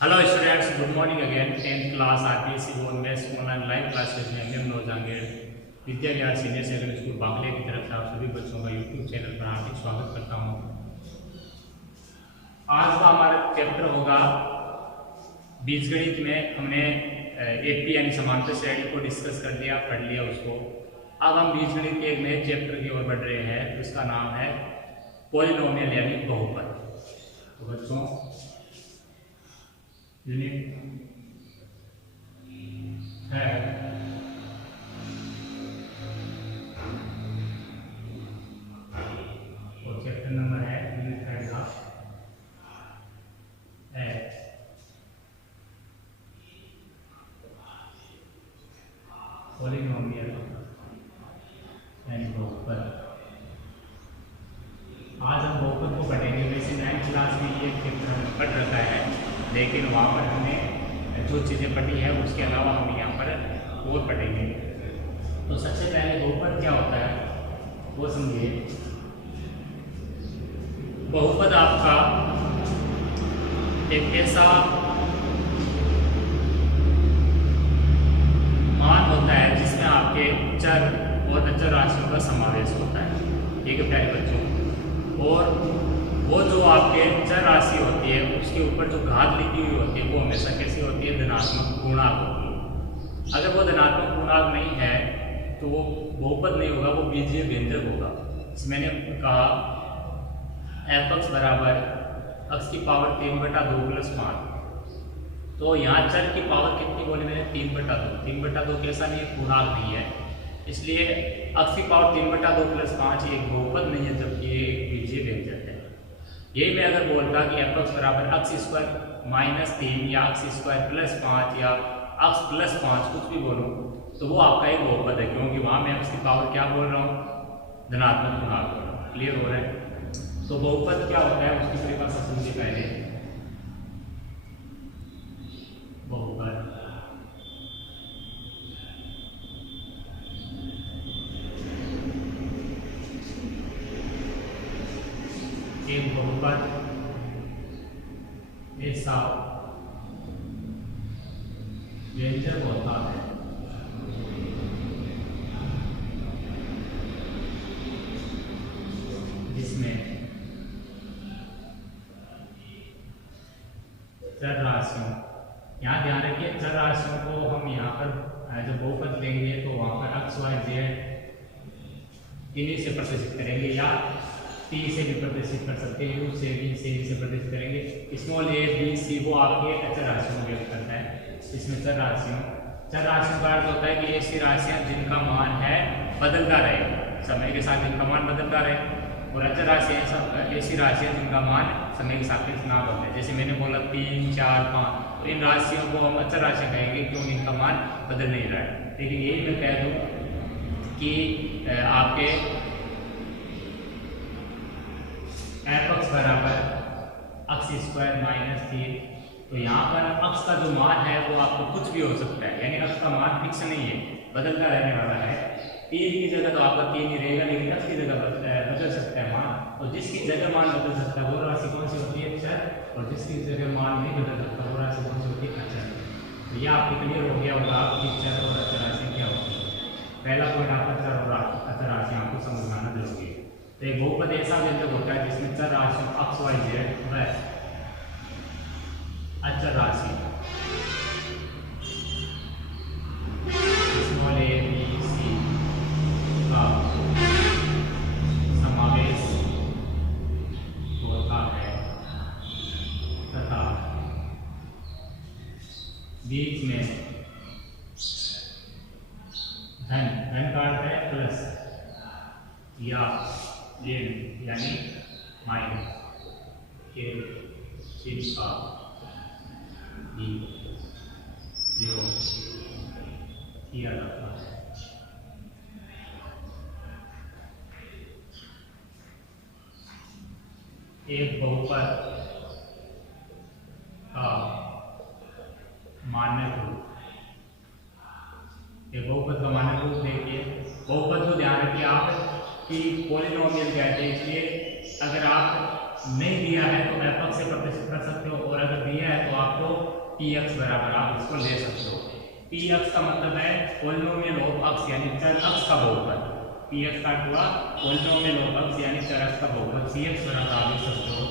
Hello students, good morning again. 10th class RPSC board maths online live classes में मैं Manoj आंगेर Vidya Vihar senior secondary school बांकले की तरफ से आप सभी बच्चों का यूट्यूब चैनल पर हार्दिक स्वागत करता हूं। आज का हमारा चैप्टर होगा बीजगणित में। हमने एपी यानी समांतर श्रेणी को डिस्कस कर लिया, पढ़ लिया उसको। अब हम बीजगणित के एक नए चैप्टर की ओर बढ़ रहे हैं, उसका नाम है पॉलिनोमियल यानी बहुपद। तो बच्चों यूनिट है और चैप्टर नंबर है यूनिट है का पॉलिनोमियल यानी बहुपद। आज हम बहुपद को पढ़ेंगे। वैसे 9th क्लास में ये चैप्टर हमने पढ़ रखा है, लेकिन वहाँ पर हमने जो चीज़ें पढ़ी है उसके अलावा हम यहाँ पर और पढ़ेंगे। तो सबसे पहले बहुपद क्या होता है वो समझिए। बहुपद आपका एक ऐसा मान होता है जिसमें आपके चर और अचर राशियों का समावेश होता है। ठीक है प्यारे बच्चों। और वो जो आपके चर राशि होती है उसके ऊपर जो घात लिखी हुई होती है वो हमेशा कैसी होती है? धनात्मक पूर्णांक होती है। अगर वो धनात्मक पूर्णांक नहीं है तो वो बहुपद नहीं होगा, वो बीजीय व्यंजक होगा। मैंने कहा f(x) बराबर x की पावर 3/2 + 5। तो यहाँ चर की पावर कितनी बोली मैंने? 3/2। 3/2 कैसा नहीं है? पूर्णांक नहीं है, इसलिए x की पावर 3/2 + 5 एक बहुपद नहीं है, जबकि ये एक बीजीय व्यंजक है। यही मैं अगर बोलता कि f(x) बराबर x² - 3 या x² + 5 या x + 5 कुछ भी बोलूँ तो वो आपका एक बहुपद है, क्योंकि वहाँ मैं x की पावर क्या बोल रहा हूँ? धनात्मक पूर्णांक बोल रहा हूँ। क्लियर हो रहा है? तो बहुपद क्या होता है उसकी परिभाषा समझिए पहले। बहुपद एक बहुपद ऐसा व्यंजक होता है जिसमें चर राशियों, यहाँ ध्यान रखिए चर राशियों को हम यहाँ पर जब बहुपद लेंगे तो वहाँ पर x, y, z इन्हीं से प्रदर्शित करेंगे, या t से भी प्रदर्शित कर सकते हैं, u से भी से प्रदर्शित करेंगे। स्मॉल a, b, c वो आपके अचर राशियों को व्यक्त करता है। इसमें चर राशियों का अर्थ होता है कि ऐसी राशियाँ जिनका मान है बदलता रहे, समय के साथ जिनका मान बदलता रहे। और अचर राशियाँ ऐसी राशियाँ जिनका मान समय के साथ ना बदले। जैसे मैंने बोला 3, 4, 5, तो इन राशियों को हम अचर राशियाँ कहेंगे क्योंकि इनका मान बदल नहीं रहा है। लेकिन यही मैं कह दूँ कि आपके f(x) बराबर x² - 3, तो यहाँ पर x का जो मान है वो आपको कुछ भी हो सकता है, यानी x का मान फिक्स नहीं है, बदलता रहने वाला है। 3 की जगह तो आपका 3 ही रहेगा, लेकिन x की जगह बदल सकता है मान। और जिसकी जगह मान बदल सकता है वो राशि कौन सी होती है? चर। और जिसकी जगह मान नहीं बदल सकता वो राशि कौन सी होती है? अचर। तो यह आपके क्लियर हो गया होगा कि चर और अचर राशि क्या होती है। पहला पॉइंट आपका चर और अचर राशि आपको समझ आना जरूरी है। तो एक बहुपद ऐसा व्यंजक होता है जिसमें चर राशि x, y, z व अचर राशि स्मॉल a, b, c का समावेश होता है तथा बीच में धन का अर्थ है प्लस या यानी माइनस के चिन्ह का भी प्रयोग किया जाता है। एक बहुपद का मानक रूप, एक बहुपद का मानक रूप देखिए। बहुपद को ध्यान रखिए आप कि पॉलिनोमियल कहते हैं, इसलिए अगर आप नहीं दिया है तो एफ से प्रतिस्थापित कर सकते हो, और अगर दिया है तो आपको पी एक्स बराबर आप इसको ले सकते हो। पी एक्स का मतलब है पॉलिनोमियल ऑफ अक्स यानी चर अक्स का बहुपद। पी एक्स का पूरा पॉलिनोमियल ऑफ अक्स यानी चर अक्स का बहुपद सी एक्स बराबर आप लिख सकते हो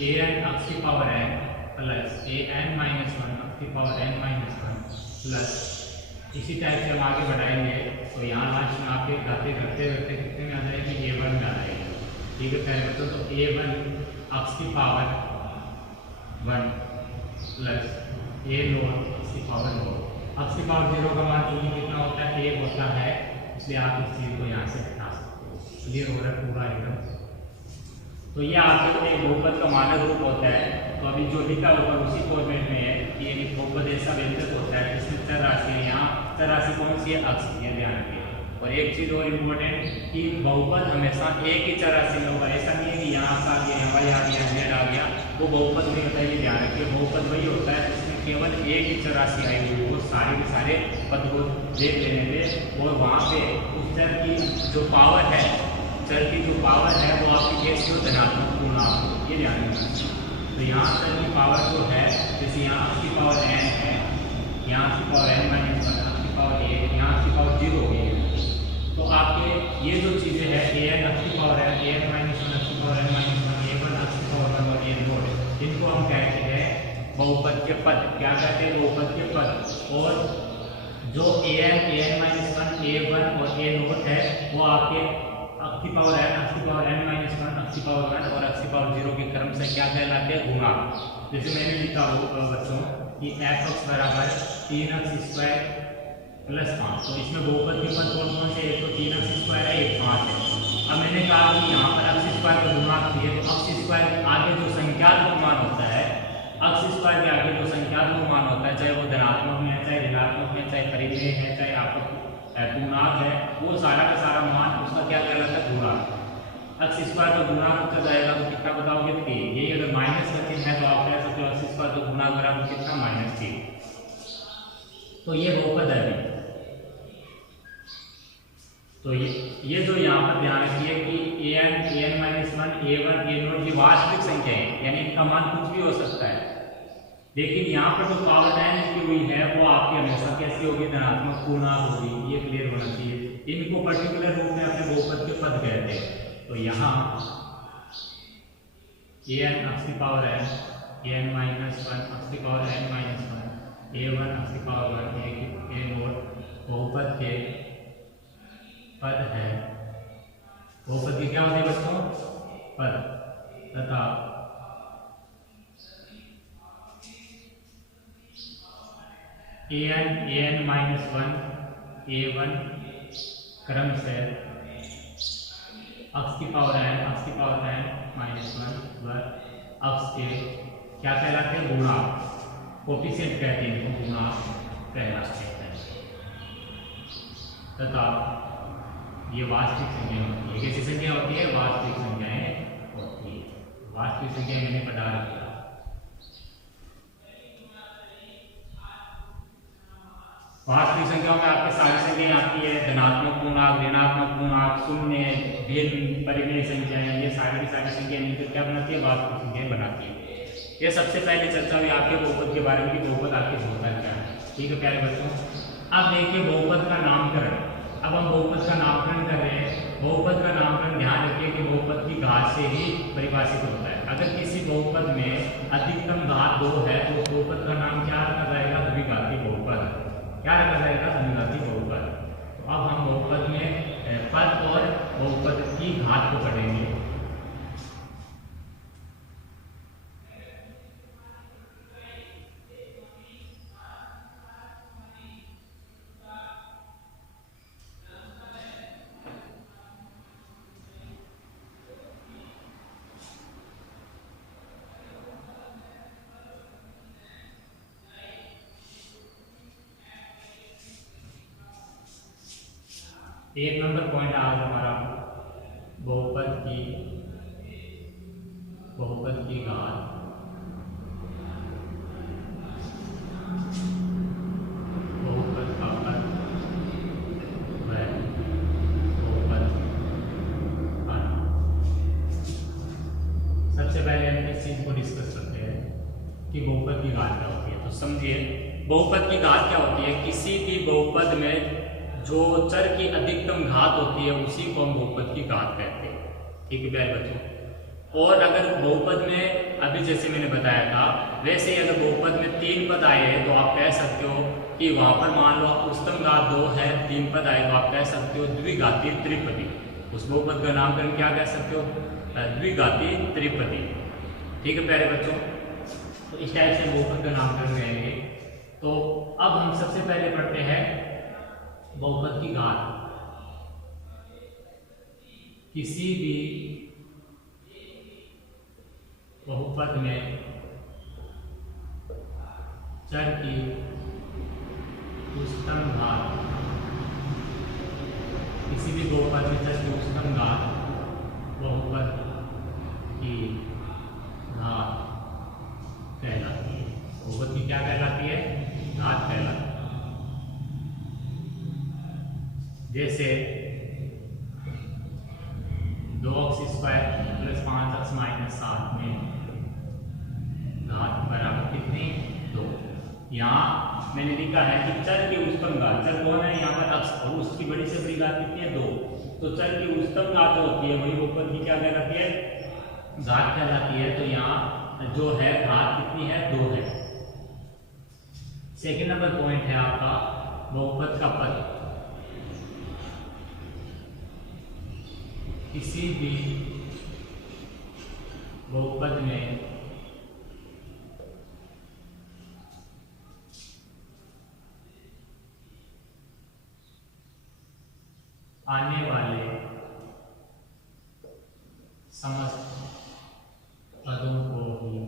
ए एन अक्स की power n plus a n minus one x की power n minus one plus, इसी टाइप से हम आगे बढ़ाएंगे तो यहाँ लास्ट में आपके घाते करते करते कितने में आ जाएगी, ए वन में आ जाएगी। ठीक है, पहले मतलब तो ए वन अक्स की पावर वन प्लस ए नोट अक्स की पावर नोट। अक्स की पावर जीरो का मान चूंकि कितना होता है, एक होता है, इसलिए आप इस चीज़ को यहाँ से हटा सकते हो। क्लियर हो रहा है पूरा एकदम। तो ये आपके एक बहुपद का मानक रूप होता है। तो अभी जो लिखा होगा उसी फॉर्मेट में है कि एक बहुपद ऐसा व्यंजक होता है जिसमें चर राशि है, यहाँ चर राशि कौन सी है, अक्स की है, ध्यान रखिए। और एक चीज़ और इम्पोर्टेंट कि बहुपद हमेशा एक ही चर राशि में होगा, ऐसा नहीं है कि यहाँ से आ गया, यहाँ वाई आ गया, जेड आ गया, वो बहुपद नहीं होता है, ये ध्यान रखिए। बहुपद वही होता है जिसमें केवल एक ही चर राशि आई हुई वो सारे के सारे पद को देख लेने पे, और वहाँ पे उस चर की जो पावर है, चर की जो पावर है वो आपकी कैसी हो, धनात्मक पूर्णांक, ये ध्यान रखिए। तो यहाँ चर की पावर जो है, जैसे यहाँ अक्स की पावर एन है, यहाँ की power n minus one, x की पावर एक, यहाँ की पावर जीरो हो गई है। तो आपके ये जो चीज़ें हैं ए एन अक्स की पावर एन, ए एन माइनस वन अक्स की पावर एन माइनस वन, ए वन अक्स की पावर वन और ए नोट, इनको हम कहते हैं बहुपद के पद। क्या कहते हैं, बहुपद के पद। और जो ए एन माइनस वन, ए वन और ए नोट है वो आपके अक्स की पावर एन, अक्स की power n minus one, x की पावर वन और अक्स की पावर जीरो के क्रम से क्या कहलाते हैं, गुणांक। जैसे मैंने लिखा हो बच्चों कि एफ एक्स बराबर 3x² प्लस 5। तो इसमें बहुपद के पद कौन कौन से, एक तो 3x² है, एक 5 है। अब मैंने कहा कि यहाँ पर x² का गुणांक दिए, तो x² के आगे जो संख्यात्मक मान होता है, x² के आगे जो संख्यात्मक मान होता है, चाहे वो धनात्मक में है, चाहे ऋणात्मक में, चाहे परिमेय है, चाहे आपका पूर्णांक है, वो सारा का सारा मान उसका क्या कहलाता है, गुणांक। x² का गुणांक चल जाएगा तो कितना बताओगे, 3। यही अगर माइनस करके है तो आप कह सकते हो x² का गुणांक बराबर कितना, -3। तो ये बहुपद है। तो ये जो यहाँ पर ध्यान रखिए कि ए एन माइनस वन, ए वन, ए नोट, ये वास्तविक संख्या है, यानी इनका मान कुछ भी हो सकता है। लेकिन यहाँ पर जो पावर एन की हुई है वो आपकी हमेशा कैसी होगी, धनात्मक पूर्णांक होगी। ये क्लियर होना चाहिए। इनको पर्टिकुलर रूप में अपने बहुपद के पद कहते हैं। तो यहाँ ए एन अक्स की पावर एन, ए एन माइनस वन अक्स की पावर एन माइनस वन, ए वन अक्स की पावर वन, ए नोट बहुपद के पद है। बहुपद की क्या होती है बच्चों, पद। तथा ए एन माइनस वन, ए वन क्रम से अक्स की पावर एन माइनस वन व अक्स के क्या कहलाते हैं, गुणांक। कोफिशिएंट कहते हैं इनको, गुणांक कहलाते हैं। तथा ये वास्तविक संख्या होती है। कैसी संख्या होती है, वास्तविक संख्याएं होती है। वास्तविक संख्या मैंने बता रखा। वास्तविक संख्याओं में आपके सारी संख्याएं आती है, धनात्मक पूर्णांक, ऋणात्मक पूर्णांक, शून्य, भिन्न, परिमेय संख्याएं, ये सारी की सारी संख्याएं मिलकर क्या बनाती है, वास्तविक संख्याएं बनाती है। ये सबसे पहले चर्चा हुई आपके बहुपद के बारे में कि बहुपद आपके होता क्या है। ठीक है प्यारे बच्चों, अब देखिए बहुपद का नामकरण। अब हम बहुपद का नामकरण कर रहे हैं। बहुपद का नामकरण ध्यान रखिए कि बहुपद की घात से ही परिभाषित होता है। अगर किसी बहुपद में अधिकतम घात 2 है तो उस बहुपद का नाम क्या रखा जाएगा, द्विघाती बहुपद। क्या रखा जाएगा, द्विघाती बहुपद। तो अब हम बहुपद में पद और बहुपद की घात को पढ़ेंगे। एक नंबर पॉइंट आज हमारा बहुपद की घात। बहुपद का पद व बहुपद का नाम। सबसे सबसे पहले हम इस चीज को डिस्कस करते हैं कि बहुपद की घात क्या होती है। तो समझिए, बहुपद की घात क्या होती है? किसी भी बहुपद में जो चर की अधिकतम घात होती है उसी को हम बहुपद की घात कहते हैं। ठीक है प्यारे बच्चों। और अगर बहुपद में अभी जैसे मैंने बताया था वैसे ही अगर बहुपद में 3 पद आए हैं तो आप कह सकते हो कि वहां पर मान लो उच्चतम घात 2 है, 3 पद आए तो आप कह सकते हो द्विघाती त्रिपदी। उस बहुपद का नामकरण क्या कह सकते हो? द्विघाती त्रिपदी। ठीक है प्यारे बच्चों, तो इस टाइप से बहुपद का नामकरण करेंगे। तो अब हम सबसे पहले पढ़ते हैं बहुपद की घात। किसी भी बहुपद में चर की उच्चतम घात, किसी भी बहुपद में चर की उच्चतम घात बहुपद की घात कहलाती है। बहुपद की क्या कहलाती है? घात कहलाती है। जैसे 2x² + 5x - 7 में घात बराबर कितनी? 2। यहाँ मैंने लिखा है कि चर की उच्चतम घात, चर कौन है यहाँ पर? x, और उसकी बड़ी से बड़ी घात कितनी है? 2। तो चर की उच्चतम घात जो होती है वही बहुपद की क्या कहलाती है? घात कहलाती है। तो यहाँ जो है घात कितनी है? 2 है। सेकेंड नंबर पॉइंट है आपका बहुपद का पद। किसी भी बहुपद में आने वाले समस्त पदों को ही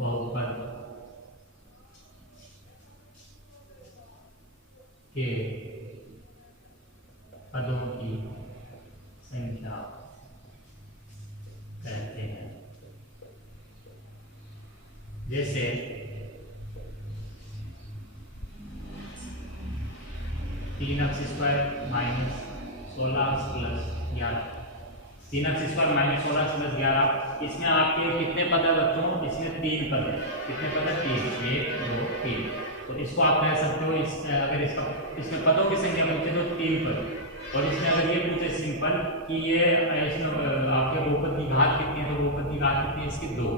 बहुपद के पदों की संख्या कहते हैं। जैसे 3x² - 16x + 11, 3x² - 16x + 11, इसमें आपके कितने पद है बच्चों? इसमें 3 पद है। कितने पद है? 3। 1 2 3। तो इसको आप कह सकते हो अगर इसमें पदों की संख्या बनती है तो 3 पद। और इसमें अगर ये पूछे सिंपल कि ये इसमें आपके बहुपद की घात कितनी है, तो बहुपद की घात कितनी है? इसकी 2।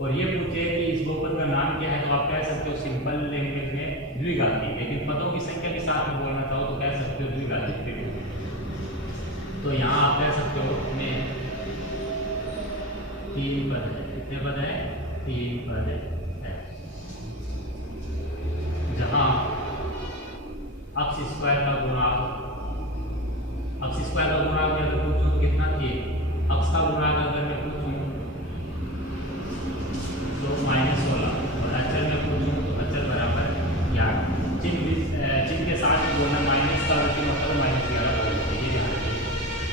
और ये पूछे कि इस बहुपद का नाम क्या है, तो आप कह सकते हो सिंपल लैंग्वेज में द्विघाती। लेकिन पदों की संख्या के साथ में बोलना चाहो तो कह सकते हो द्विघाती त्रिपदी। तो यहाँ आप कह सकते हो इसमें 3 पद है। कितने पद है? 3 पद है। जहाँ x² का गुणांक, x² का गुणांक अगर पूछूं तो कितना? 3। x का गुणांक अगर मैं पूछूं तो -16, और अचर में पूछूं तो अचर बराबर 11। चिन्ह के साथ बोलना माइनस का मतलब -11 बोलते हैं।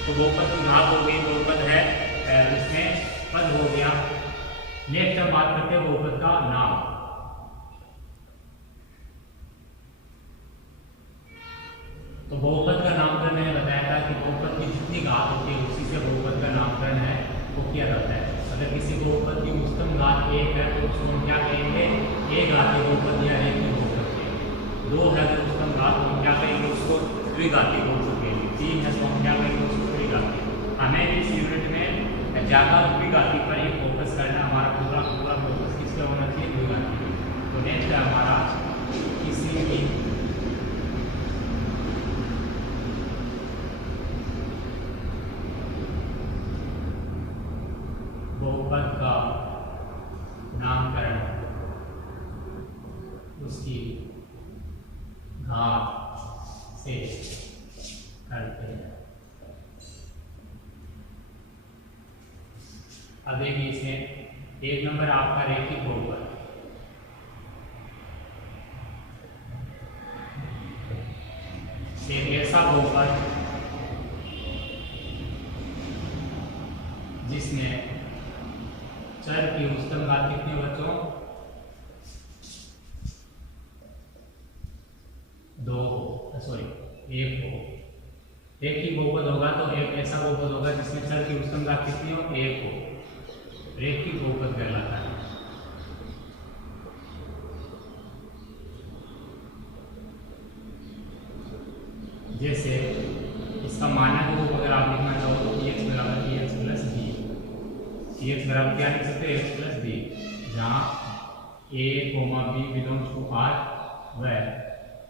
तो बहुपद की घात हो गई, बहुपद है, इसमें पद हो गया। नेक्स्ट हम बात करते हैं बहुपद का नाम। तो बहुपद का नामकरण मैंने बताया था कि बहुपद की जितनी घात होती है उसी से बहुपद का नामकरण है वो किया जाता है। अगर किसी बहुपद की उच्चतम घात 1 है तो उसको हम क्या कहेंगे? एक घातीय बहुपद या एक ही बहुपद कहेंगे। 2 है तो उच्चतम घात तो हम क्या कहेंगे? उसको द्विघाती बहुपद कहेंगे। 3 है तो हम क्या कहेंगे? उसको त्रिघाती। हमें इस यूनिट में ज्यादा द्विघाती पर ही फोकस करना, हमारा पूरा फोकस किस पे होना चाहिए? द्विघाती। तो नेक्स्ट है हमारा किसी भी बहुपद का नामकरण उसकी घात से करते हैं। अब देखिए इसमें 1 नंबर आपका रैखिक बहुपद। एक ऐसा बहुपद जिसमें चर की उच्चतम घात कितनी है बच्चों? 2 हो, सॉरी 1 हो, रेखीय बहुपद होगा तो एक ऐसा बहुपद होगा जिसमें चर की उच्चतम घात कितनी हो, 1 हो, रेखीय बहुपद कहलाता है। जैसे इसका मानक रूप अगर आप लिखना चाहो तो x बराबर ax प्लस b, ax बराबर क्या लिख सकते हैं, x प्लस b, जहाँ a, b belongs to r where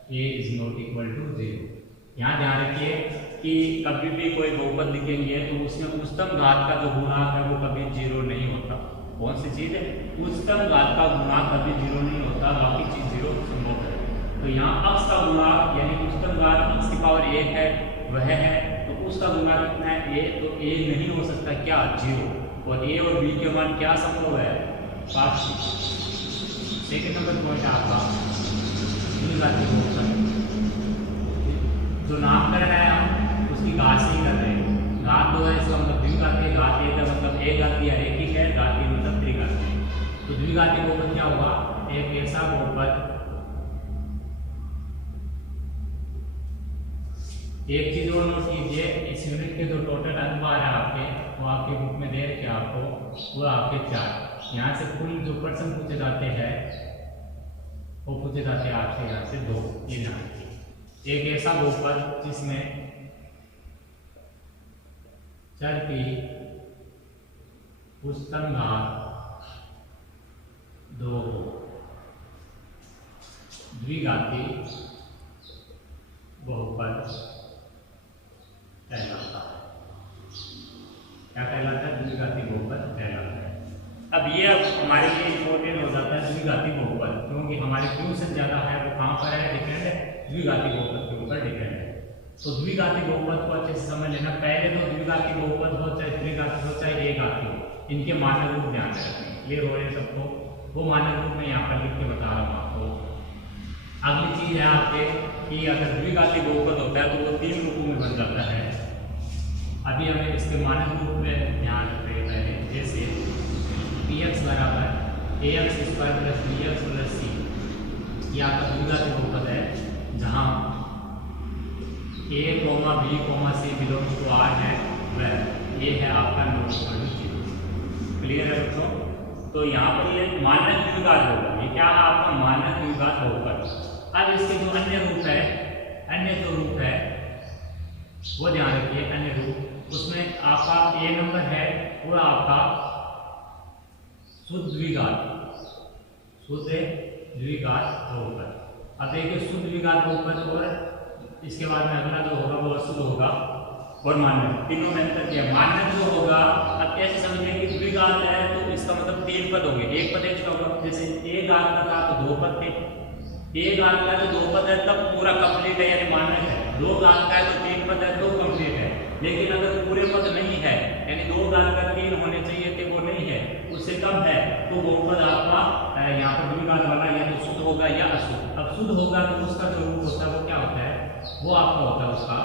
a is not equal to 0। यहाँ ध्यान रखिए कि कभी भी कोई बहुपद लिखेंगे तो उसमें उच्चतम घात का जो गुणांक है वो कभी 0 नहीं होता। कौन सी चीज है, उच्चतम घात का गुणांक कभी 0 नहीं होता, बाकी चीज 0 संभव है। तो यहाँ x का गुणांक यानी उच्चतम घात x की पावर 1 है वह है, तो उसका गुणांक कितना है, a, तो a नहीं हो सकता क्या, 0। और a और b के मान क्या संभव है, 5। सेकंड नंबर पॉइंट आपका द्विघाती बहुपद, जो नामकरण है हम उसकी घात से ही कर रहे हैं। घात 2 है इसका मतलब द्विघाती, घात 1 का मतलब एक घाती या रेखिक है, घाती मतलब त्रिघाती। तो द्विघाती बहुपद क्या होगा, एक ऐसा बहुपद, एक चीज और नोट कीजिए, इस यूनिट के जो टोटल अंकबार है आपके, वो आपके बुक में दे रखे आपको, वो आपके 4। यहाँ से कुल जो प्रश्न पूछे जाते हैं वो पूछे जाते हैं आपसे यहाँ से 2। ये ध्यान रखिए, एक ऐसा बहुपद जिसमें चर की उच्चतम घात 2 हो, द्विघाती बहुपद कहलाता है। क्या कहलाता है, द्विघाती बहुपद कहलाता है। अब ये हमारे लिए इंपॉर्टेंट हो जाता है द्विघाती बहुपद, क्योंकि हमारे क्वेश्चन ज्यादा है वो कहाँ पर है, डिपेंड है द्विघाती बहुपद के ऊपर डिपेंड है। तो द्विघाती बहुपद को अच्छे से समझ लेना। पहले तो द्विघाती बहुपद हो चाहे त्रिघाती हो चाहे एकघाती हो, इनके मानक रूप ध्यान रखें, क्लियर हो रहे सबको। वो मानक रूप में यहाँ पर लिख के बता रहा हूँ आपको। अगली चीज है आपके कि अगर द्विघाती बहुपद होता है तो वो 3 रूपों में बन जाता है। अभी हमें इसके मानक रूप में ध्यान रखते हैं। जैसे px बराबर ax square plus bx plus c, यह आपका द्विघाती बहुपद है जहाँ a, b, c belongs to r है, वह ये है आपका नॉट इक्वल टू 0। क्लियर है बच्चों। तो यहाँ पर ये मानक द्विघात होगा, ये क्या है आपका मानक द्विघात बहुपद। अब इसके जो अन्य रूप है, अन्य जो रूप है वो ध्यान रखिए, अन्य रूप उसमें आपका a नंबर है वो आपका शुद्ध द्विघात, शुद्ध द्विघात बहुपद। अब देखिए शुद्ध द्विघात बहुपद और इसके बाद में अगला जो होगा वो अशुद्ध होगा और मानक, तीनों में अंतर किया। मानक जो होगा, अब कैसे समझिए कि द्विघात है तो इसका मतलब 3 पद होंगे, एक पद एक्स्ट्रा होगा। जैसे एक घात का था तो 2 पद थे, एक घात का है तो 2 पद है, तब पूरा कंप्लीट है यानी मानक है। 2 घात का है तो 3 पद है तो कंप्लीट है। लेकिन अगर पूरे पद नहीं है यानी 2 घात का 3 होने चाहिए थे वो नहीं है, उससे कम है, तो बहुपद आपका यहाँ पर द्विघात वाला या तो शुद्ध होगा या अशुद्ध। अब शुद्ध होगा तो उसका जो रूप होता है वो क्या होता है, वो आपका होता है उसका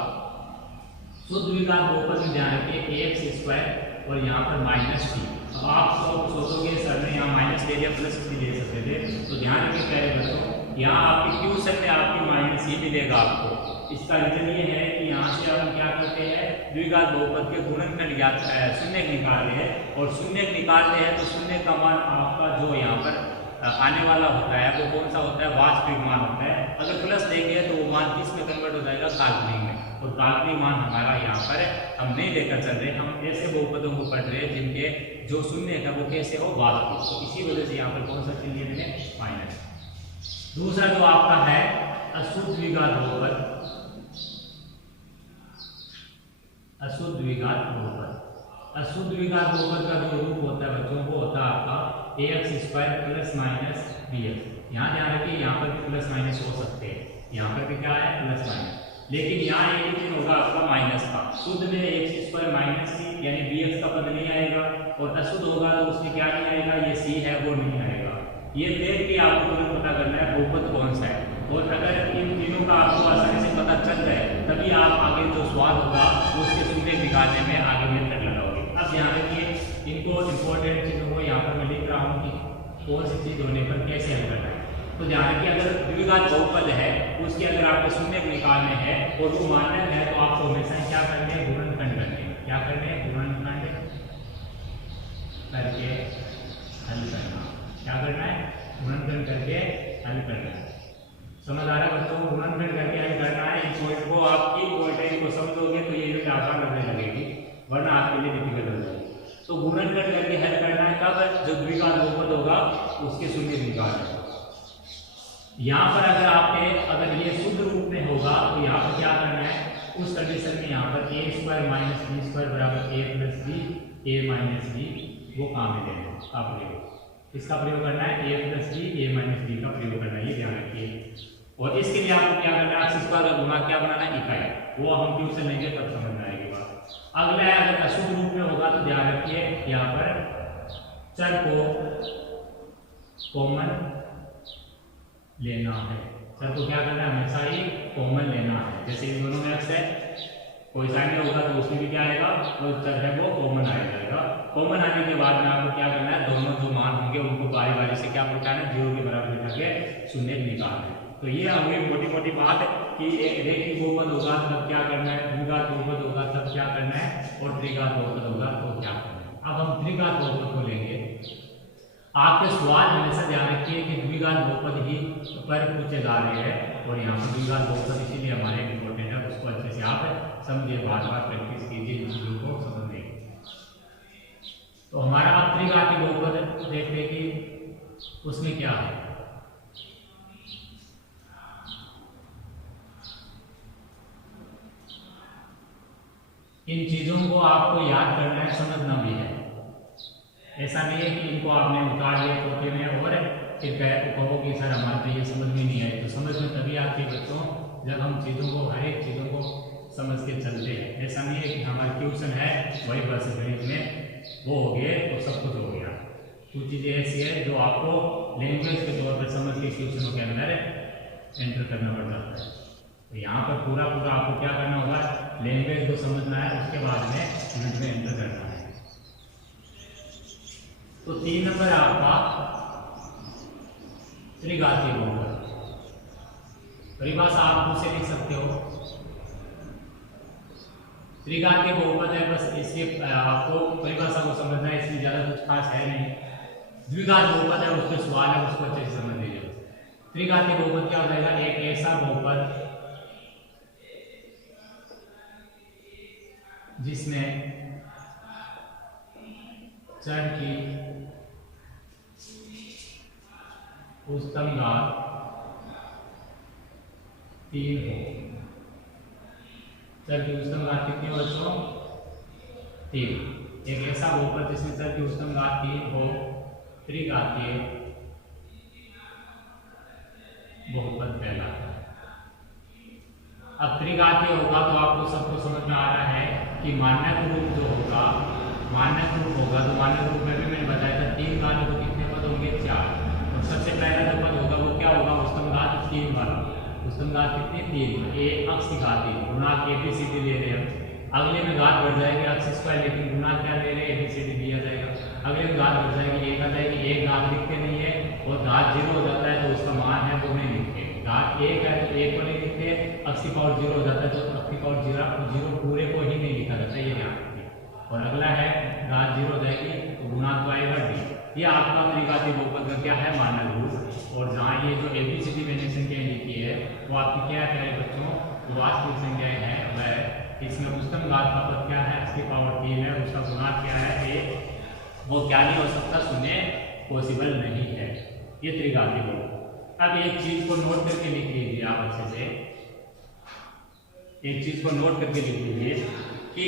शुद्ध द्विघात बहुपद में ध्यान रखिए ax स्क्वायर और यहाँ पर माइनस c। अब आप सोचोगे सर ने यहाँ माइनस ले लिया प्लस भी ले सकते थे, तो ध्यान रखिए प्यारे बच्चों, यहाँ आपकी क्वेश्चन में आपकी माइनस ही मिलेगा आपको। इसका रीजन ये है कि यहाँ से हम क्या करते हैं, द्विघात बहुपद के गुणनखंड ज्ञात शून्य निकालते हैं, और शून्य निकालते हैं तो शून्य का मान आपका जो यहाँ पर आने वाला होता है वो कौन सा होता है, वास्तविक मान होता है। अगर प्लस देंगे तो वो मान किस में कन्वर्ट हो जाएगा, काल्पनिक में। और काल्पनिक मान हमारा यहाँ पर हम नहीं लेकर चल रहे, हम ऐसे बहुपदों को पढ़ रहे हैं जिनके जो शून्य है वो कैसे हो, वास्तविक। तो इसी वजह से यहाँ पर कौन सा चीज मैंने माइनस। दूसरा जो आपका है अशुद्ध द्विघात बहुपद, अशुद्ध द्विघात बहुपद। अशुद्ध द्विघात बहुपद का जो रूप होता है बच्चों वो होता है आपका ax square plus minus bx। यहाँ ध्यान रखिए यहाँ पर भी प्लस माइनस हो सकते हैं, यहाँ पर भी क्या है प्लस माइनस, लेकिन यहाँ एक चीज होगा आपका माइनस का। शुद्ध में x स्क्वायर माइनस c यानी bx का पद नहीं आएगा, और अशुद्ध होगा तो उसमें क्या नहीं आएगा, ये c है वो नहीं आएगा। ये देख के आपको तुरंत पता करना है बहुपद कौन सा है, और अगर इन तीनों का आपको आसानी से पता चल जाए तभी आप आगे जो सवाल होगा उसके शून्य निकालने में आगे मेहनत लगाओगे। अब ध्यान रखिए इनको इंपॉर्टेंट चीज़ों को यहाँ पर मैं लिख रहा हूँ कि कौन सी चीज़ होने पर कैसे हल करना है। तो ध्यान रखिए अगर द्विघात बहुपद है उसके अगर आपके शून्य निकालने हैं और वो मानक है तो आपको हमेशा क्या करने हैं, गुणनखंड करने हैं। क्या करने हैं, गुणनखंड करके हल करना। क्या करना है, गुणनखंड करके हल करना है। समझ आ रहा है बच्चों, गुणनखंड करके हल करना है। इस पॉइंट को आप वोल्टेज को समझोगे तो ये जो आसान लगने लगेगी, वरना आपके लिए डिफिकल्ट हो जाएगी। तो गुणनखंड करके हल करना है कब, जो द्विघात बहुपद होगा उसके शून्य निकालना। यहाँ पर अगर ये शुद्ध रूप में होगा तो यहाँ पर क्या करना है, उस कंडीशन में यहाँ पर a square minus b square बराबर a plus b a minus b वो काम में लेना का प्रयोग, इसका प्रयोग करना है a plus b a minus b का प्रयोग करना है, ये ध्यान रखिए। और इसके लिए आपको क्या करना है, x स्क्वायर का गुणा क्या बनाना है, इकाई, वो हम ट्यूशन लेंगे तब समझ में आएगी बात। अगला है अगर अशुद्ध रूप में होगा तो ध्यान रखिए यहाँ पर चर को कॉमन लेना है। सर को क्या करना है, हमेशा ही कॉमन लेना है। जैसे इन दोनों में x है, कोई साइन नहीं होगा तो उसमें भी क्या आएगा, वो चर है वो कॉमन आ जाएगा। कॉमन आने के बाद में आपको क्या करना है, दोनों जो मान होंगे उनको बारी बारी से क्या पहुंचाना है, 0 के बराबर लिखा के शून्य निकालना है। तो ये हमें मोटी मोटी बात कि एक रेखिक बहुपद होगा तब क्या करना है, द्विघात बहुपद होगा तब क्या करना है, और त्रिघात बहुपद होगा तो क्या करना है। अब हम त्रिघात बहुपद को लेंगे। आपके सवाल हमेशा ध्यान रखिए कि द्विघात बहुपद ही पर पूछे जा रहे हैं, और यहाँ पर द्विघात बहुपद इसीलिए हमारे इम्पोर्टेंट है, उसको अच्छे से आप समझिए, बार बार प्रैक्टिस कीजिए इन चीजों को समझने। तो हमारा आप त्रिघाती बहुपद देखते हैं कि उसमें क्या है। इन चीजों को आपको याद करना है, समझना भी है। ऐसा नहीं है कि इनको आपने उतार लिया तोते में और फिर कहो कि सर हमारे तो ये समझ में नहीं आई। तो समझ में तभी आती है बच्चों जब हम चीज़ों को, हर एक चीज़ों को समझ के चलते हैं। ऐसा नहीं है कि हमारी ट्यूशन है वही बस गणित में वो हो गए तो सब कुछ हो गया। कुछ चीज़ें ऐसी है जो आपको लैंग्वेज के तौर पर समझ के ट्यूशनों के अंदर एंटर करना पड़ जाता है। तो यहाँ पर पूरा आपको क्या करना होगा, लैंग्वेज को समझना है, उसके बाद में यूनिट में एंटर करना है। तो 3 नंबर आपका त्रिघातीय बहुपद। परिभाषा आप मुझसे लिख सकते हो, त्रिघातीय बहुपद है, बस इसलिए आपको परिभाषा को समझना है, इसलिए ज्यादा कुछ खास है नहीं। द्विघात बहुपद है, उसके सवाल है, उसको अच्छे से समझ लीजिए। त्रिघातीय बहुपद क्या हो जाएगा, एक ऐसा बहुपद जिसमें चर की उच्चतम घात 3 हो। चर की उच्चतम घात कितनी हो बच्चों, 3। एक ऐसा बहुपद जिसमें चर की उच्चतम घात 3 हो, त्रिघातीय बहुपद कहलाता है। अब त्रिघातीय होगा तो आपको सबको समझ में आ रहा है कि मानक रूप जो होगा, मानक रूप होगा तो मानक रूप में भी मैंने बताया था 3 घात तो कितने पद होंगे, 4। और सबसे पहला जो पद होगा वो क्या होगा, उच्चतम घात 3 वाला। उच्चतम घात कितनी, 3। ए अक्ष की घात 3 गुणा ABCD ले रहे हैं। अगले में घात बढ़ जाएगी अक्ष स्क्वायर, लेकिन गुणा क्या ले रहे हैं, ABCD दिया जाएगा। अगले में घात बढ़ जाएगी 1 आ जाएगी, 1 घात लिखते नहीं है, और घात 0 हो जाता है तो उसका मान है वो नहीं लिखते। घात 1 है तो 1 को नहीं लिखते, अक्ष की पावर 0 हो जाता है तो अक्ष की पावर 0 पूरे को ही नहीं लिखा जाता, ये ध्यान रखिए। और अगला है घात 0 हो जाएगी तो गुणा तो आएगा D। ये आपका त्रिघातीय बहुपद का क्या है, मानक रूप। और जहाँ ये जो ABCD मैंने संख्याएं लिखी है वो आपकी क्या है बच्चों, वो वास्तविक संख्याएं हैं। वह इसमें उच्चतम घात का पद क्या है, उसकी पावर 3 है, उसका गुणा क्या है 1, वो क्या नहीं हो सकता, शून्य पॉसिबल नहीं है। ये त्रिघातीय बहुपद। अब एक चीज को नोट करके लिख लीजिए आप अच्छे से, एक चीज को नोट करके लिख लीजिए कि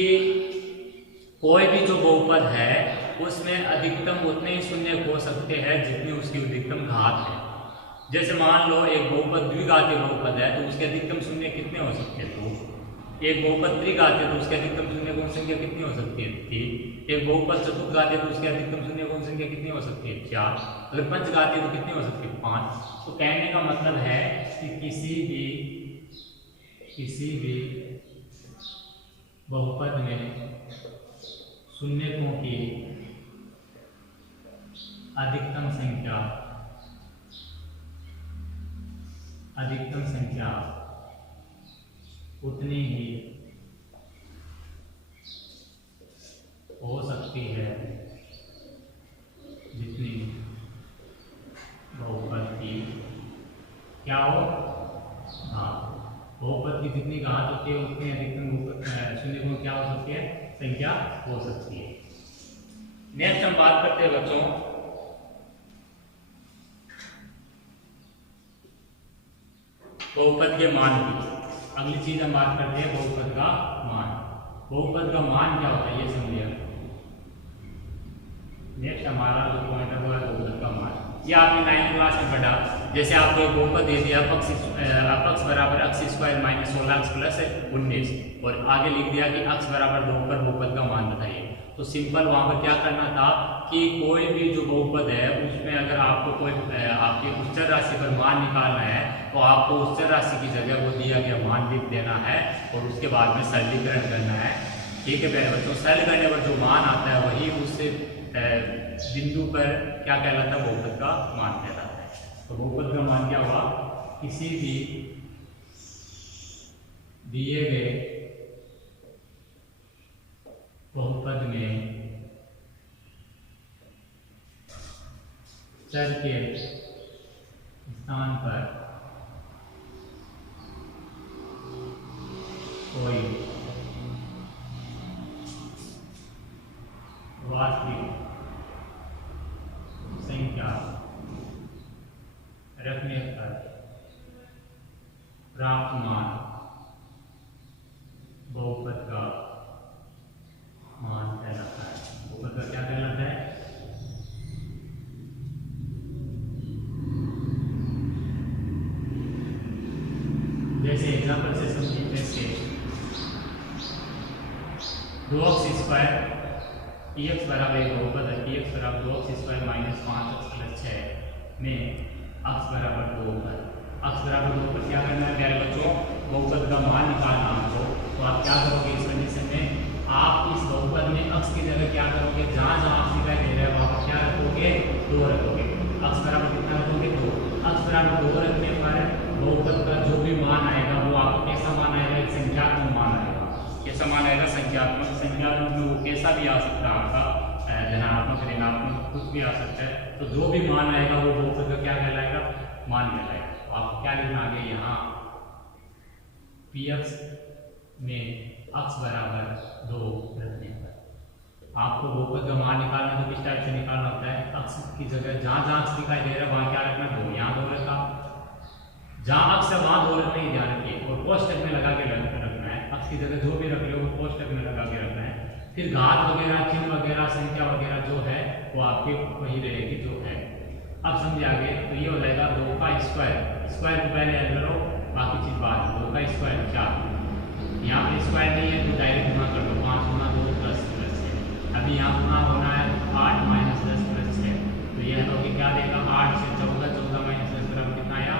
कोई भी जो बहुपद है उसमें अधिकतम उतने ही शून्य हो सकते हैं जितनी उसकी अधिकतम घात है। जैसे मान लो एक बहुपद द्विघातीय बहुपद है तो उसके अधिकतम शून्य कितने हो सकते हैं, तो एक बहुपद त्रिघातीय तो उसके अधिकतम शून्य गुण संख्या कितनी हो सकती है, 3। एक बहुपद चतुर्घातीय तो उसके अधिकतम शून्य गुण संख्या कितनी हो सकती है, 4। अगर पंचघातीय तो कितनी हो सकती है, 5। तो कहने का मतलब है कि किसी भी बहुपद में शून्यकों की अधिकतम संख्या अधिकतम संख्या उतनी ही हो सकती है जितनी बहुपद की क्या हो बहुपद की जितनी घात होती है उतनी अधिकतम शून्य गुण क्या हो सकती है संख्या हो सकती है। नेक्स्ट हम बात करते हैं बच्चों बहुपद के मान की। अगली चीज हम बात करते हैं बहुपद का मान। बहुपद का मान क्या होता है ये समझिए। नेक्स्ट हमारा जो पॉइंट है वो है बहुपद का मान। ये आपने 9th क्लास में पढ़ा। जैसे आपको एक बहुपद दे दिया अपक्ष बराबर x square minus 16x plus 19 और आगे लिख दिया कि x बराबर 2 पर बहुपद का मान बताइए। तो सिंपल वहां पर क्या करना था कि कोई भी जो बहुपद है उसमें अगर आपको कोई आपके उस चर राशि पर मान निकालना है तो आपको उस चर राशि की जगह वो दिया गया मान लिख देना है और उसके बाद में सरलीकरण करना है। ठीक है प्यारे बच्चों, सरल करने पर जो मान आता है वही उस बिंदु पर क्या कहलाता है बहुपद का मान कहलाता है। तो बहुपद का मान क्या हुआ, किसी भी दिए गए बहुपद में चर के स्थान पर कोई वास्तविक संख्या रखने पर प्राप्त मान बहुपद का मान कहलाता है। बहुपद का क्या कहलाता है? जैसे एग्जाम्पल से समझिए, जैसे 2x स्क्वायर px बराबर एक बहुपद है, px बराबर 2x square minus 5x plus 6 में x बराबर 2 पर x बराबर 2 पर क्या करना है प्यारे बच्चों, बहुपद का मान निकालना आपको। तो आप क्या करोगे इस कंडीशन में, आप इस बहुपद में x की जगह क्या करोगे, जहाँ जहाँ x दिखाई दे रहा है वहाँ पर क्या रखोगे, 2 रखोगे। x बराबर कितना रखोगे, 2। x बराबर 2 रखने पर बहुपद का जो भी मान आएगा वो आपको कैसा मान आएगा, एक संख्यात्मक मान आएगा। कैसा मान आएगा, संख्यात्मक। संख्यात्मक में वो कैसा भी आ सकता है आपका, धनात्मक ऋणात्मक कुछ भी आ सकता है। तो जो भी मान आएगा वो बहुपद का क्या कहलाएगा, मान कहलाएगा। तो आप क्या लिखना आगे यहाँ px में x बराबर 2 रखने पर आपको बहुपद का मान निकालना है। तो किस टाइप से निकालना होता है, x की जगह जहाँ जहाँ x दिखाई दे रहा है वहाँ क्या रखना, 2। यहाँ 2 रखा, जहाँ x है वहाँ 2 रखने की ध्यान रखिए और कोष्टक में लगा के रखना है। x की जगह जो भी रख लो वो कोष्टक में लगा के रखना है। फिर घात वगैरह, चिन्ह वगैरह, संख्या वगैरह जो है वो आपकी वही रहेगी जो है। अब समझे आगे, तो ये हो जाएगा 2 का स्क्वायर। स्क्वायर को पहले ऐड करो, बाकी चीज बाद। 2 का स्क्वायर 4, यहाँ पर स्क्वायर नहीं है तो डायरेक्ट गुणा कर लो, 5 गुना 2 प्लस 6। अभी यहाँ गुणा होना है 8 माइनस 10 प्लस 6। तो ये हटोगे क्या देगा, 8 से 14, 14 माइनस 10 बराबर कितना आया,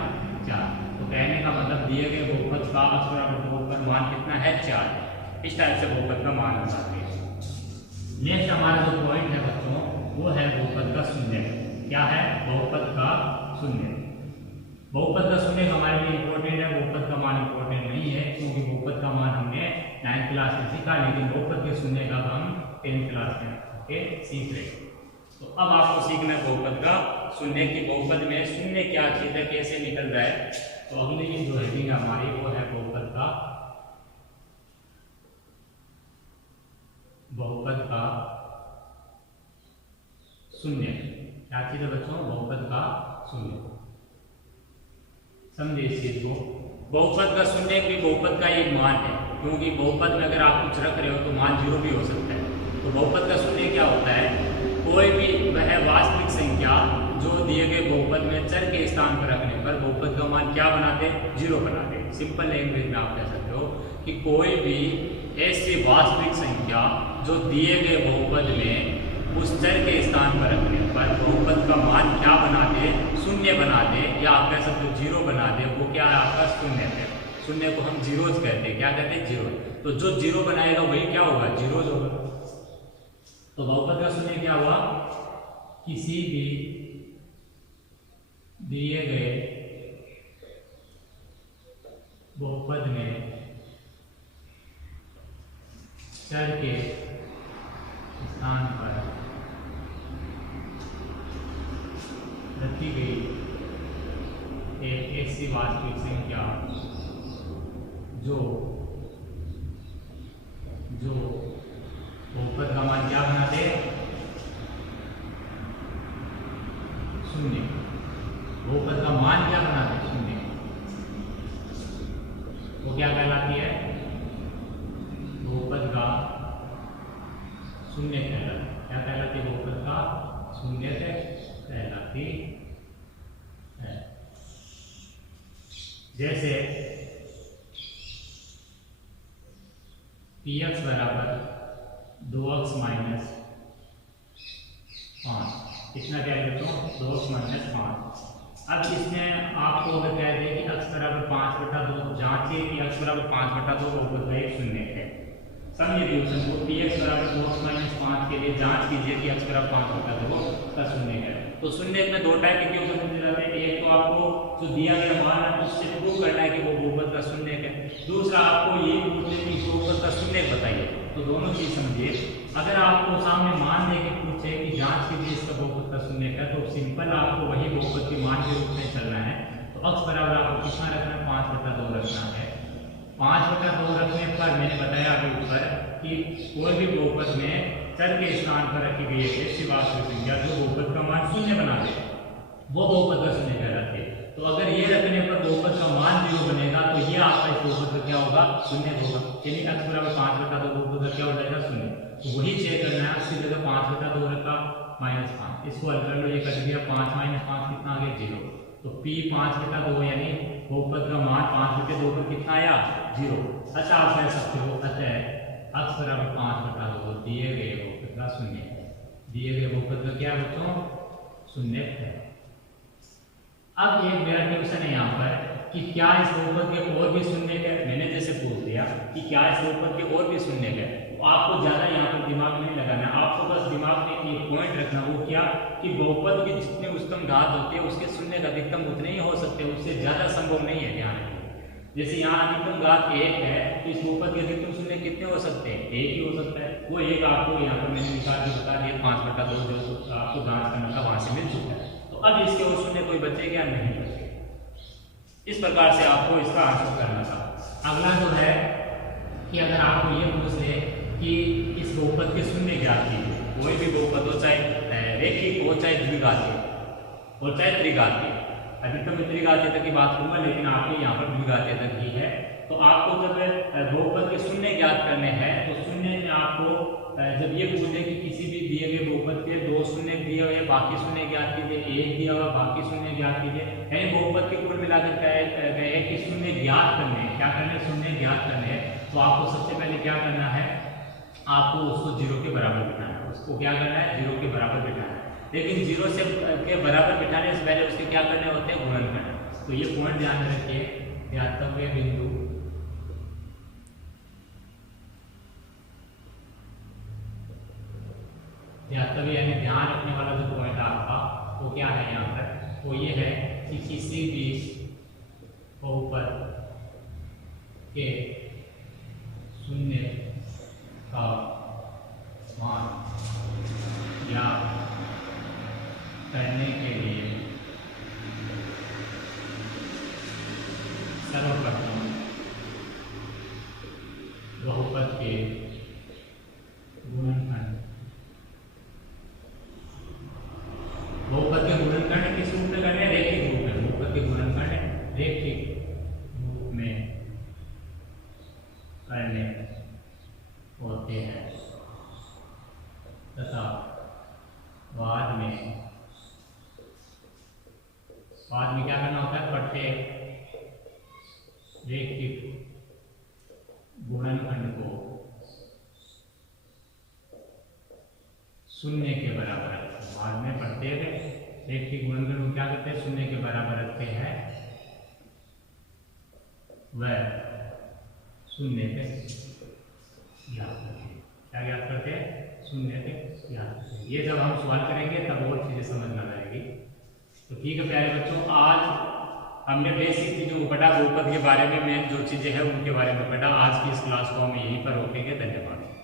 4। तो कहने का मतलब दिए गए बहुपद का x बराबर 2 पर मान कितना है, 4। इस टाइप से बहुपद का मान बताते हैं। नेक्स्ट हमारा जो पॉइंट है बच्चों वो है बहुपद का शून्य। क्या है, बहुपद का शून्य। बहुपद का शून्य हमारे लिए इंपॉर्टेंट है, बहुपद का मान इंपॉर्टेंट नहीं है क्योंकि बहुपद का मान हमने 9th क्लास में सीखा, लेकिन बहुपद के शून्य का हम 10th क्लास में सीख रहे। तो अब आपको सीखना है बहुपद का शून्य की बहुपद में शून्य क्या चीज है, कैसे निकल रहा है। तो अगली जो हेडिंग हमारी वो है बहुपद का शून्य। क्या चीज है बच्चों, बहुपद का शून्य। समझे इस चीज को, बहुपद का शून्य भी बहुपद का एक मान है, क्योंकि बहुपद में अगर आप कुछ रख रहे हो तो मान 0 भी हो सकता है। तो बहुपद का शून्य क्या होता है, कोई भी वह वास्तविक संख्या जो दिए गए बहुपद में चर के स्थान पर रखने पर बहुपद का मान क्या बना दे, 0 बना दे। सिंपल लैंग्वेज में आप कह सकते हो कि कोई भी ऐसी वास्तविक संख्या जो दिए गए बहुपद में उस चर के स्थान पर रखने पर बहुपद का मान क्या बना दे, शून्य बना दे, या आप कह सकते हो 0 बना दे। वो क्या है आपका शून्य है। शून्य को हम जीरोज कहते हैं। क्या कहते हैं, जीरो। तो जो 0 बनाएगा वही क्या होगा, जीरोज होगा। तो बहुपद का शून्य क्या हुआ, किसी भी दिए गए बहुपद में चर के स्थान पर रखी गई एक ऐसी वास्तविक संख्या जो बहुपद का मान क्या बना दे, शून्य। बहुपद का मान क्या बना दे, शून्य। वो क्या कहलाती है, बहुपद का शून्य कहलाती। क्या कहलाती है, बहुपद का शून्य कहलाती है। जैसे px बराबर 2x माइनस 5, कितना क्या लिखता हूँ, 2x माइनस 5। अब इसमें आपको अगर कह दे कि x बराबर 5/2, जांचिए कि x बराबर 5/2 बहुपद का एक शून्य है। समझिए क्वेश्चन को, px बराबर 2x माइनस 5 के लिए जांच कीजिए कि x बराबर 5/2 का शून्य है। तो शून्य में दो टाइप के क्वेश्चन पूछे जाते हैं। एक तो आपको जो दिया गया मान है उससे प्रूव करना है कि वो बहुपद का शून्य है। दूसरा आपको ये पूछे कि बहुपद का शून्य बताइए। तो दोनों चीज समझिए। अगर आपको सामने मान दे के पूछे कि जांच कीजिए इसका बहुपद का शून्य है, तो सिंपल आपको वही बहुपद के मान के रूप में चलना है। तो x बराबर आपको कितना रखना है, 5/2 रखना है। 5/2 रखने पर मैंने बताया अभी ऊपर कि कोई भी बहुपद में चर के स्थान पर रखी गई है ऐसी वास्तविक संख्या जो बहुपद का मान शून्य बना दे, वो बहुपद का शून्य कहलाती है। तो अगर ये रखने पर बहुपद का मान 0 बनेगा तो ये आपका इस बहुपद का क्या होगा, शून्य होगा। यानी x बराबर 5/2 बहुपद का क्या हो जाएगा, शून्य। तो वही चेक करना है। इसकी जगह 5/2 रखा -5, इसको हल कर लो, ये कट गया। 5 - 5 कितना आ गया, 0। तो p 5/2 यानी बहुपद का मान 5/2 पर कितना आया, 0। अच्छा आप कह सकते हो अतः x बराबर 5/2 दिए गए बहुपद का शून्य है। दिए गए बहुपद का क्या बच्चों, शून्य है। अब एक मेरा क्वेश्चन है यहाँ पर कि क्या इस बहुपद के और भी शून्य है। मैंने जैसे पूछ दिया कि क्या इस बहुपद के और भी शून्य है, तो आपको ज्यादा यहाँ पर दिमाग नहीं लगाना, आपको बस दिमाग में एक पॉइंट रखना। वो क्या कि बहुपद की जितने उच्चतम घात होती है उसके शून्य का अधिकतम उतने ही हो सकते हैं, उससे ज्यादा संभव नहीं है। ध्यान रखिए, जैसे यहाँ अधिकतम घात 1 है तो इस बहुपद के अधिकतम शून्य कितने हो सकते हैं, 1 ही हो सकता है। वो एक आपको यहाँ पर मैंने निकाल के बता दिया 5/2 जो आपको जांच करने का वहां से मिल चुका है। तो अब इसके और शून्य कोई बचेगा नहीं बचेगा। इस प्रकार से आपको इसका आंसर करना था। अगला जो है कि अगर आपको ये पूछ ले कि इस बहुपद के शून्य ज्ञात कीजिए, कोई भी बहुपद हो, चाहे रैखिक हो, चाहे द्विघातीय और चाहे त्रिघातीय। अभी तो मैं त्रिघातीय तक की बात करूंगा, लेकिन आपके यहाँ पर द्विघातीय तक ही है। तो आपको जब बहुपद के शून्य ज्ञात करने हैं तो शून्य में आपको जब ये पूछे कि किसी भी दिए गए बहुपद के 2 शून्य दिए हुए, बाकी शून्य ज्ञात कीजिए, 1 दिया हुआ बाकी शून्य ज्ञात कीजिए, यानी बहुपद के कुल मिलाकर क्या है कि शून्य ज्ञात करने हैं। क्या करने, शून्य ज्ञात करने हैं। तो आपको सबसे पहले क्या करना है, आपको उसको 0 के बराबर बिठाना है। उसको क्या करना है, 0 के बराबर बिठाना है। लेकिन 0 से के बराबर बिठाने से पहले उसके क्या करने होते हैं, गुणन करना। तो ये पॉइंट ध्यान में रखिए, ध्यातव्य बिंदु ध्यातव्य यानी ध्यान रखने वाला जो पॉइंट आपका वो क्या है यहाँ पर, वो ये है कि किसी भी बहुपद के शून्य का मान या करने के लिए सर्वप्रथम बहुपद के गुणनखंड, बहुपद के गुणनखंड किस रूप में करने, रैखिक रूप में। बहुपद के गुणनखंड रैखिक रूप में करने होते हैं तथा बाद में क्या करना होता है, प्रत्येक रैखिक गुणनखंड को शून्य के बराबर रखते हैं। बाद में प्रत्येक रैखिक गुणनखंड को क्या करते हैं, शून्य के बराबर रखते हैं। वह शून्य पे याद करते हैं। क्या याद करते हैं, शून्य पे याद करते हैं। ये जब हम सवाल करेंगे तब और चीजें समझ में आएगी। तो ठीक है प्यारे बच्चों, आज हमने बेसिक चीज़ों को पढ़ा, बहुपद के बारे में मेन जो चीज़ें हैं उनके बारे में पढ़ा। आज की इस क्लास को हम यहीं पर रोकेंगे। धन्यवाद।